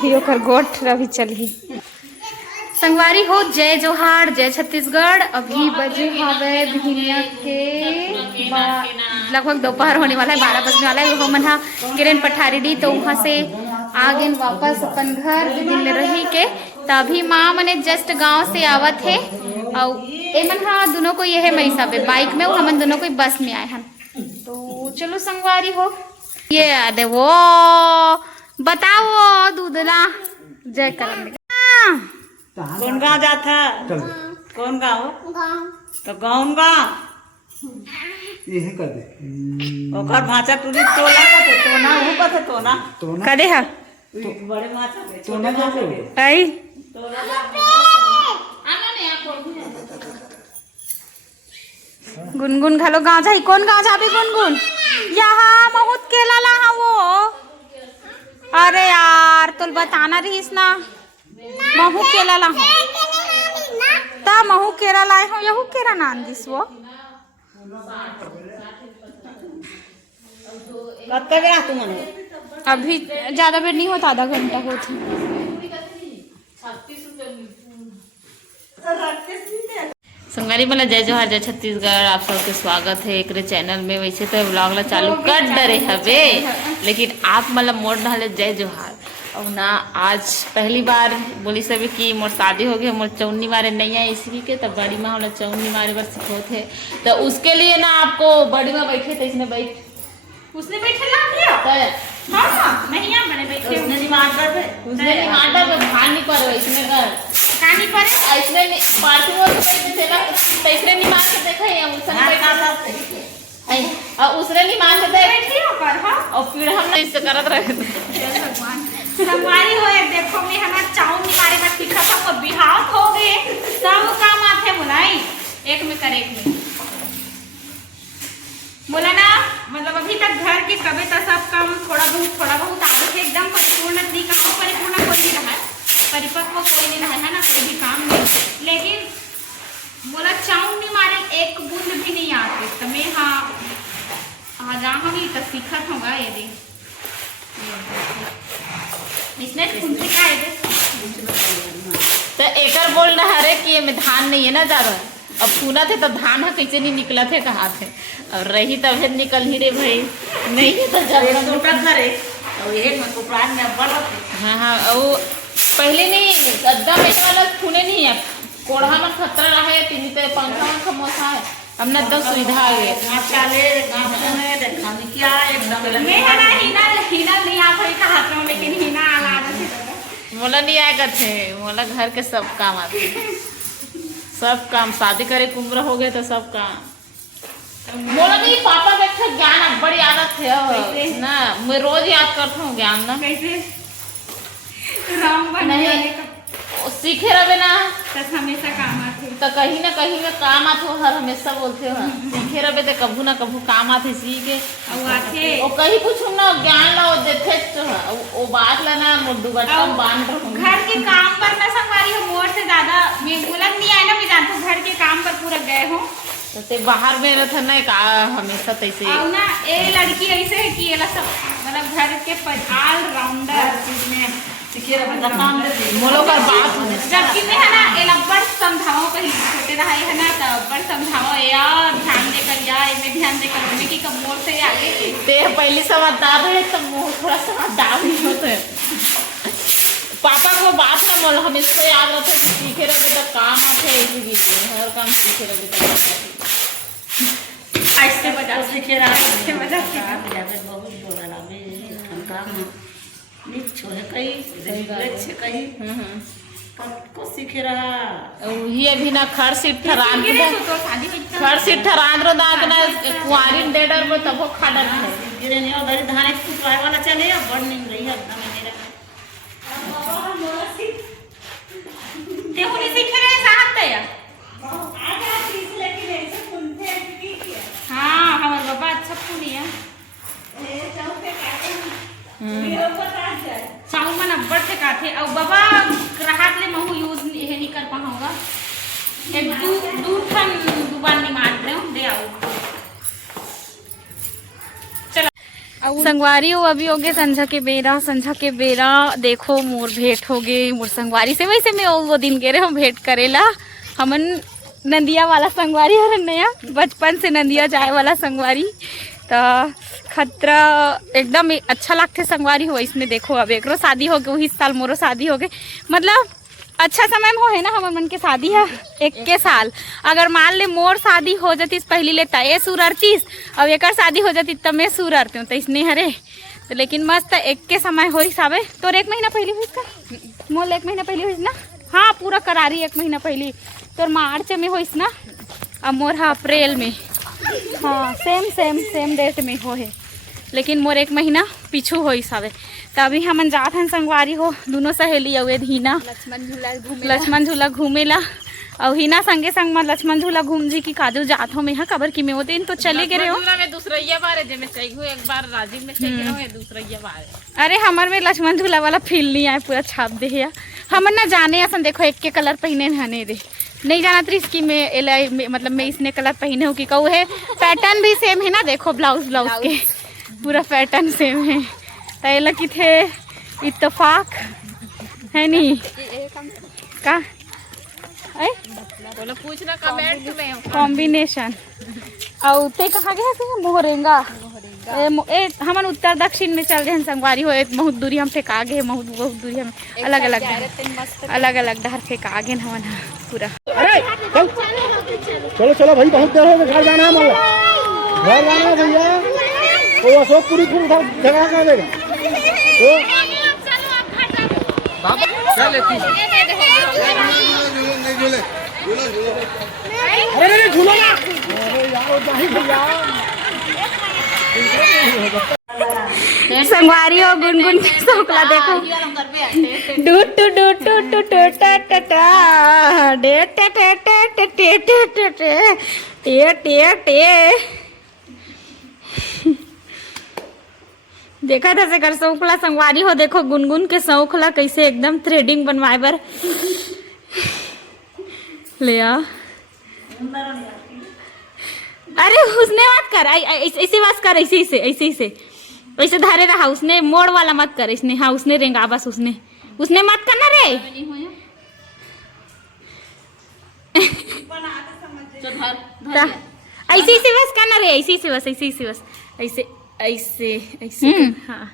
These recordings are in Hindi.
अभी ओकर गोठ रवि चली संगवारी हो। जय जोहार, जय छत्तीसगढ़। अभी बजे हवे भिनिया के लगभग दोपहर होने वाला है, 12 बजने वाला है। वो मन किरण पठारी दी तो वहाँ से आ गए वापस अपन घर दिन ले रही के। तभी माँ मने जस्ट गांव से आवत है और एमन हाँ दोनों को ये है मैसा पे बाइक में, वो हमन दोनों को बस में आए हैं। तो चलो संगवारी हो ये आदे वो बताओ दूधला जय करन कौन गाँव जाता? कौन गाँव? तो गाँव ये कर दे ओकर भाषा टूरी तोला कथे तोना हो कथे तोना कदे है बड़े माछा के तोना जाते हो आई तोला गुनगुन घालो गाँव जाई। कौन गाँव जाबे गुनगुन? यहाँ बहुत केला ला वो। अरे यार तुल बताना रहीस ना महू केला ला ता महू केरा लाए हो यहू केरा नान दिस वो कत्ते गया तुम अभी ज्यादा देर नहीं होता, आधा घंटा होती। संगवारी बोला जय जोहार, जय छत्तीसगढ़। आप सबके स्वागत है एक चैनल में। वैसे तो व्लॉग ला चालू कर डरे हवे, लेकिन आप मतलब मोड़ डाले जय जोहार। और ना आज पहली बार बोली सब कि मोर शादी हो गई, मोर चौनी मारे नहीं है इसकी के, तब बड़ी माँ वाला चौनी मारे बार सिखो थे। तो उसके लिए ना आपको बड़ी माँ बैठे थे, इसने उसने बैठे ला दिया हां हां नहीं आ बने बैठे उसने निमार कर दे उसने निमार कर भान नहीं पर इसने कर कहानी पर इसने पार्टी में तो चला तीसरे निमार के देखा है उसने बैठा आई और उसने निमार के बैठी हो पर हां और फिर हम इससे करत रहे भगवान हमारी हो एक देखो मैं हमारा चाउन निमारे में सीखा था को बिहाव हो गए सब काम आते बुलाई एक में कर एक में बोला ना। मतलब अभी तक घर के कभी तो सब काम थोड़ा बहुत आगे थे, एकदम परिपूर्ण नहीं काम परिपूर्ण कोई नहीं रहा है, परिपक्व कोई नहीं रहा है ना कोई भी काम नहीं। लेकिन बोला चाउन नहीं मारे एक बूंद भी नहीं आते तो मैं हाँ जहाँ हम तो सीखत होगा ये दिन इसने तुमसे क्या है तो एकर बोल रहा है कि ये में धान नहीं है ना ज्यादा। अब फूला थे तो धान है कैसे नहीं निकला थे कहाँ थे, और रही तब निकल ही रे भाई नहीं है तो जब करे और ये में कुपरान में बड़ा हाँ हाँ वो पहले नहीं गद्दा बैठने वाला खूने नहीं है, कोढ़ा में खतरा रहा है तीन पे पंखा वंखा मौसा है, हमने एकदम सुविधा है चले में देखा क्या एकदम मैं है ना हिना नहीं आ कोई का हाथ में, लेकिन हिना आला मोला नहीं आएगा थे, मोला घर के सब काम आते सब काम। शादी करे उम्र हो गए तो सब काम मोला नहीं। पापा के अच्छा ज्ञान बड़ी आदत है ना, मैं रोज याद करता हूँ ज्ञान ना कैसे राम नहीं सीखे रहे ना तो हमेशा काम आते तो कहीं ना कहीं में काम आते हो, हर हमेशा बोलते हो सीखे रहे तो कभू ना कभू काम आते सीखे और कहीं कुछ ना ज्ञान ला देते तो वो बात ला ना मुड्डू बट्टा बांध रहा घर के काम पर ना संगवारी हो मोर से ज्यादा मैं बोला नहीं आया ना, मैं जानता हूँ घर के काम पर पूरा गए हो तो ते बाहर में रहता ना का हमेशा तैसे और ना ये लड़की ऐसे है कि ये सब मतलब घर के ऑल राउंडर चीज में मोलो कर बात जबकि मैं है ना ये लब्बड़ समझाओ कहीं छोटे रहा है ना तो बड़ समझाओ यार ध्यान देकर या इनमें ध्यान देकर मैं कि कब मोर से आगे ते पहली समझदार है तो मोह थोड़ा समझदार नहीं होते। पापा को बात ना मोल हमेशा याद रहता है कि सीखे रहे तो काम आते इसीलिए हर काम सीखे रहे तो ऐसे वजह सीखे रहा है ऐसे वजह से बहुत बोला ला मैं काम नहीं छोड़े कहीं को सीखे रहा ये अभी ना खर सीट ठरान खर सीट ठरान रो दाग ना कुआरी डेडर में तबो खाडर है गिरे नहीं उधर धाने कुटवाए वाला चले बड़ नहीं रही एकदम मेरा देखो नहीं सीखे रहे साहब तो यार हाँ हमारे बाबा अच्छा पुनी है चाहूँ मन अब्बड़ से काथे और बाबा राहत ले महू यूज ये नहीं कर पाऊंगा एक दू ठन दुबार नहीं मार दे आओ संगवारी हो अभी हो गए संझा के बेरा देखो मोर भेंट हो गए मोर संगवारी से। वैसे मैं वो दिन गे रहे हो भेंट करेला। हमन नंदिया वाला संगवारी हर नया बचपन से नंदिया जाए वाला संगवारी तो खतरा एकदम अच्छा लगते संगवारी हो। इसमें देखो अब एक शादी हो गई, इस साल मोरो शादी हो गई, मतलब अच्छा समय में हो है ना। हमारे मन के शादी है 21 साल। अगर मान ले मोर शादी हो जाती पहली ले तय सुरतीस, अब एक शादी हो जाती तब मैं सुरती हूँ तो इसने हरे तो। लेकिन मस्त एक के समय हो रही साबे। तो 1 महीना पहले हुई का मोल 1 महीना पहले हुई ना। हाँ पूरा करारी 1 महीना पहले। तो मार्च में होइस ना, अब मोर हाँ अप्रैल में। हाँ सेम डेट में हो है, लेकिन मोर 1 महीना पीछू हो हिसाबे। तो अभी हमन जात हन संगवारी हो दोनों सहेली अवेद हिना लक्ष्मण झूला घूमेला और हिना संगे संग में लक्ष्मण झूला घूम जी की काजू जात हो। मैं हाँ खबर की मैं वो दिन तो चले गए हो। मैं दूसरा बार है मैं चाहिए एक बार राजीव में चाहिए दूसरा बार। अरे हमार में लक्ष्मण झूला वाला फील नहीं आए, पूरा छाप दे है हमन ना जाने असन। देखो एक के कलर पहने हने दे नहीं जाना थी इसकी मैं मतलब मैं इसने कलर पहने हो कि कहू है। पैटर्न भी सेम है ना, देखो ब्लाउज के पूरा पैटर्न सेम है। तैला की थे इत्तेफाक है नहीं का बोला पूछना कमेंट में कॉम्बिनेशन। और ते कहाँ गए थे मोहरेंगा हमन उत्तर दक्षिण में चल रहे हैं संगवारी हो। बहुत दूरी हम फेंका गए, बहुत दूरी हम अलग अलग डहर फेंका गए हमन पूरा। अरे चलो चलो भाई बहुत देर हो गई, घर जाना है मतलब घर जाना है भैया। वो अशोकपुरी खूब जगह कर देगा तो अरे झूलो ना। अरे यार नहीं भैया संगवारी हो गुनगुन के सोकला देखो डूट टू डूट टू टू टू टा टा टा डे टे टे टे टे टे टे टे टे टे। देखा था से कर सौखला संगवारी हो। देखो गुनगुन के सौखला कैसे एकदम थ्रेडिंग बनवाए बर ले आ। अरे उसने मत कर ऐसे बात कर, ऐसे धारे रहा उसने मोड़ वाला मत कर इसने। हाँ उसने रेंगा बस उसने मत करना रे। ऐसे बस करना रे, ऐसे बस ऐसे हाँ।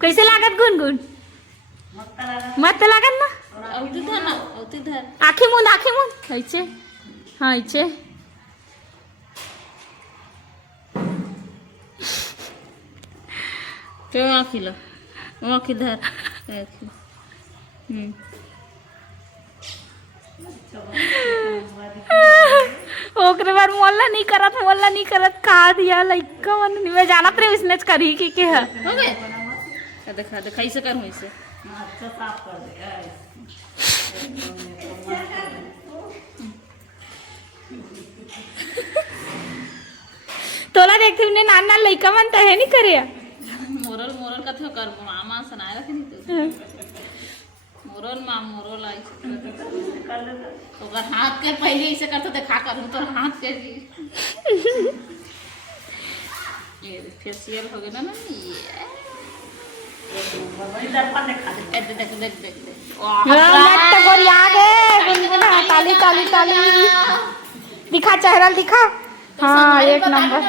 कैसे लागत गुनगुन मत लागत ना। आँखें मूंद ऐसे हाँ ऐसे क्यों आँखी लो आँखी धर ओकरे बार मोल्ला नहीं करत का दिया लइका मन मैं जानत रही उसने करी के है। हो गए देखा इसे करूँ इसे अच्छा साफ कर दे। तोला देखते उन्हें नाना लइका मन है नहीं करे मोरल का थे कर मामा सुनाया कि नहीं तो मोरल आई तो अगर हाथ के पहले इसे करते देखा करूँ तो हाथ के ये फेशियल हो गया ना दिखा चेहरा दिखा। हाँ 1 नंबर।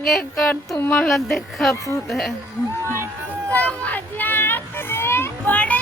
मागे कर तुम्हाला देखत होते मजाक रे बड़े